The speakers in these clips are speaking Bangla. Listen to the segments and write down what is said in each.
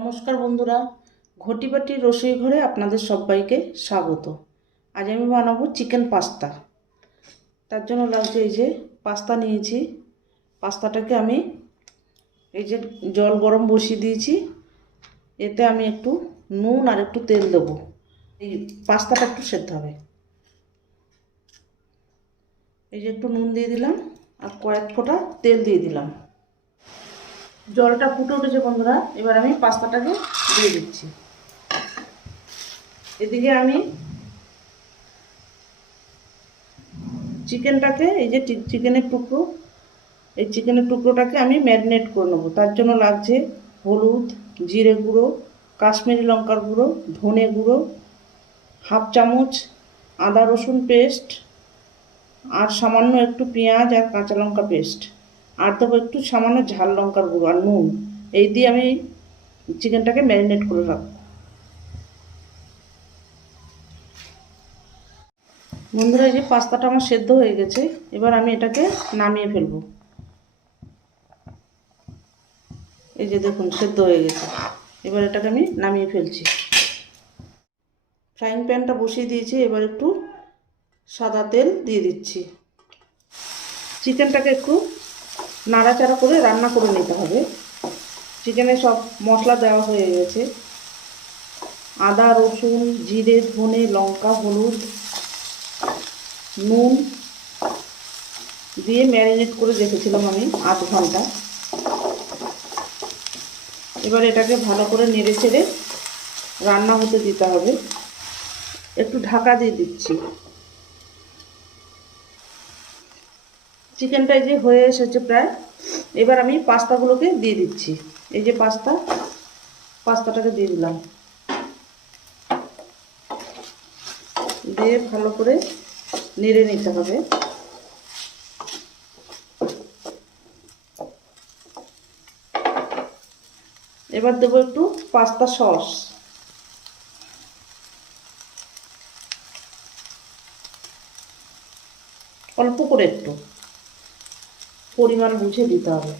নমস্কার বন্ধুরা, ঘটি বাটির রসুই ঘরে আপনাদের সবাইকে স্বাগত। আজ আমি বানাবো চিকেন পাস্তা। তার জন্য লাগছে এই যে পাস্তা নিয়েছি। পাস্তাটাকে আমি এই যে জল গরম বসিয়ে দিয়েছি, এতে আমি একটু নুন আর একটু তেল দেবো। এই পাস্তাটা একটু সেদ্ধ হবে। এই যে একটু নুন দিয়ে দিলাম আর কয়েক ফোঁটা তেল দিয়ে দিলাম। জলটা ফুটে উঠেছে বন্ধুরা, এবার আমি পাস্তাটাকে দিয়ে দিচ্ছি। এদিকে আমি চিকেনটাকে এই যে চিকেনের টুকরো, এই চিকেনের টুকরোটাকে আমি ম্যারিনেট করে নেবো। তার জন্য লাগছে হলুদ, জিরে গুঁড়ো, কাশ্মীরি লঙ্কার গুঁড়ো, ধনে গুঁড়ো, হাফ চামচ আদা রসুন পেস্ট, আর সামান্য একটু পেঁয়াজ আর কাঁচা লঙ্কা পেস্ট, আর দেবো একটু সামান্য ঝাল লঙ্কার গুঁড়ো আর নুন। এই দিয়ে আমি চিকেনটাকে ম্যারিনেট করে রাখবো। বন্ধুরা, এই যে পাস্তাটা আমার সেদ্ধ হয়ে গেছে, এবার আমি এটাকে নামিয়ে ফেলবো। এই যে দেখুন সেদ্ধ হয়ে গেছে, এবার এটাকে আমি নামিয়ে ফেলছি। ফ্রাইং প্যানটা বসিয়ে দিয়েছি, এবার একটু সাদা তেল দিয়ে দিচ্ছি। চিকেনটাকে একটু নাড়াচাড়া করে রান্না করে নিতে হবে। চিকেনে সব মশলা দেওয়া হয়ে গেছে, আদা রসুন জিরে ধনে লঙ্কা হলুদ নুন দিয়ে ম্যারিনেট করে রেখেছিলাম আমি আধ ঘন্টা। এবার এটাকে ভালো করে নেড়ে চেড়ে রান্না হতে দিতে হবে। একটু ঢাকা দিয়ে দিচ্ছি। চিকেনটা এই যে হয়ে এসেছে প্রায়, এবার আমি পাস্তাগুলোকে দিয়ে দিচ্ছি। এই যে পাস্তাটাকে দিয়ে দিলাম, দিয়ে ভালো করে নেড়ে নিতে হবে। এবার দেবো একটু পাস্তা সস, অল্প করে একটু পরিমাণ বুঝে দিতে হবে।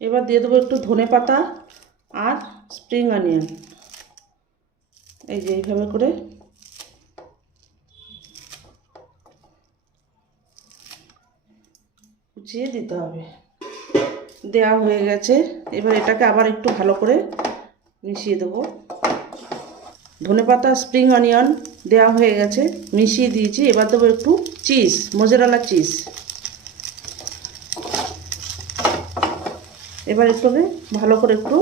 এবার দিয়ে দেবো একটু ধনে পাতা আর স্প্রিং অনিয়ন। এই যে এইভাবে করে কুচিয়ে দিতে হবে। দেওয়া হয়ে গেছে, এবার এটাকে আবার একটু ভালো করে মিশিয়ে দেবো। ধনে পাতা স্প্রিং অনিয়ন দেওয়া হয়ে গেছে, মিশিয়ে দিয়েছি। এবার দেবো একটু চিজ, মোজারেলা চিজ। এবার একটুকে ভালো করে একটু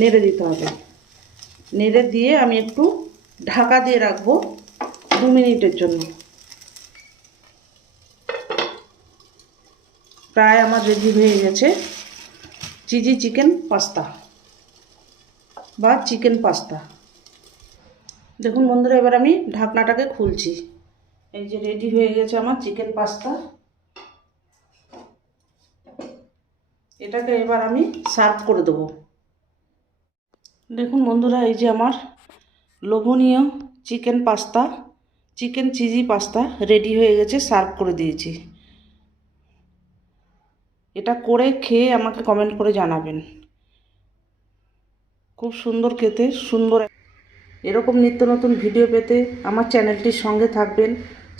নেড়ে দিতে হবে। নেড়ে দিয়ে আমি একটু ঢাকা দিয়ে রাখবো 2 মিনিটের জন্য। প্রায় আমার রেডি হয়ে গেছে চিজি চিকেন পাস্তা বা চিকেন পাস্তা। দেখুন বন্ধুরা, এবার আমি ঢাকনাটাকে খুলছি। এই যে রেডি হয়ে গেছে আমার চিকেন পাস্তা। এটাকে এবার আমি সার্ভ করে দেবো। দেখুন বন্ধুরা, এই যে আমার লোভনীয় chicken pasta, chicken cheesy pasta ready হয়ে গেছে, সার্ভ করে দিয়েছি। এটা করে খেয়ে আমাকে কমেন্ট করে জানাবেন। খুব সুন্দর খেতে, সুন্দর। এরকম নিত্য নতুন ভিডিও পেতে আমার চ্যানেলটির সঙ্গে থাকবেন,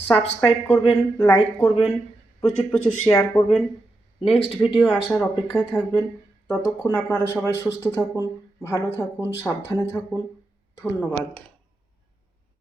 সাবস্ক্রাইব করবেন, লাইক করবেন, প্রচুর প্রচুর শেয়ার করবেন। নেক্সট ভিডিও আসার অপেক্ষায় থাকবেন। ততক্ষণ আপনারা সবাই সুস্থ থাকুন, ভালো থাকুন, সাবধানে থাকুন। ধন্যবাদ।